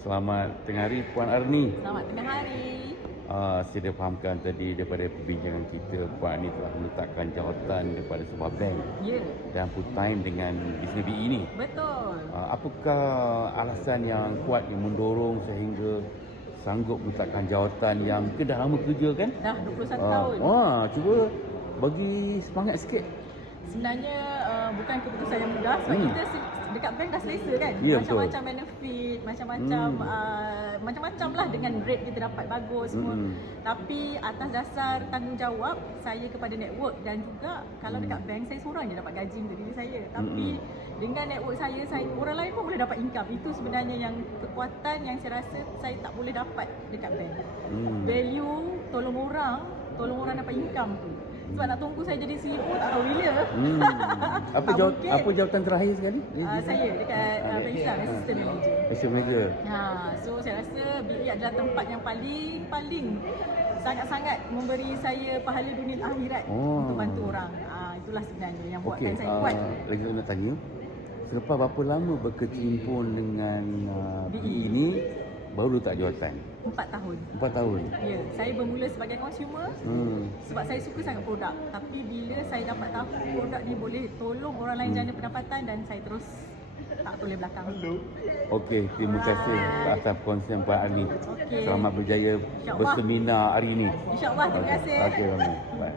Selamat tengah hari Puan Arni. Selamat tengah hari. Uh, saya dah fahamkan tadi daripada perbincangan kita Puan Arni telah meletakkan jawatan daripada sebuah bank Ya, dan full time dengan bisnes BE ni. betul. Uh, apakah alasan yang kuat yang mendorong sehingga sanggup meletakkan jawatan yang mungkin dah lama kerja kan? Dah 21 Ah, tahun. Wah, cuba bagi semangat sikit. Sebenarnya uh, bukan keputusan yang mudah sebab Hmm. kita dekat bank dah selesa kan. Ya, macam-macam benefit, macam-macam Hmm. uh, macam-macam lah dengan rate kita dapat bagus semua. Hmm. Tapi atas dasar tanggungjawab saya kepada network dan juga kalau Hmm. dekat bank saya seorang je dapat gaji untuk diri saya. Tapi Hmm. dengan network saya, saya orang lain pun boleh dapat income. Itu sebenarnya yang kekuatan yang saya rasa saya tak boleh dapat dekat bank. Hmm. value tolong orang, tolong orang dapat income tu. Sebab nak tunggu saya jadi CEO tak tahu bila. Hmm. Apa mungkin. apa jawatan terakhir sekali? Uh, saya dekat uh, Bank Islam, assistant manager. Assistant manager. Ha, so saya rasa BE adalah tempat yang paling paling sangat-sangat memberi saya pahala dunia akhirat Oh. untuk bantu orang. Ah itulah sebenarnya yang buatkan Okey, saya uh, kuat. lagi nak tanya. Selepas berapa lama berkecimpung dengan uh, BE? BE ini baru letak jawatan? Empat tahun. Empat tahun. Ya, saya bermula sebagai consumer Hmm. sebab saya suka sangat produk. Tapi bila saya dapat tahu produk ni boleh tolong orang lain Hmm. jana pendapatan dan saya terus tak toleh belakang. Okey, terima kasih atas perkongsian Puan Ani. Okey. Selamat berjaya berseminar hari ini. InsyaAllah, terima kasih. Okey, okay, Bye.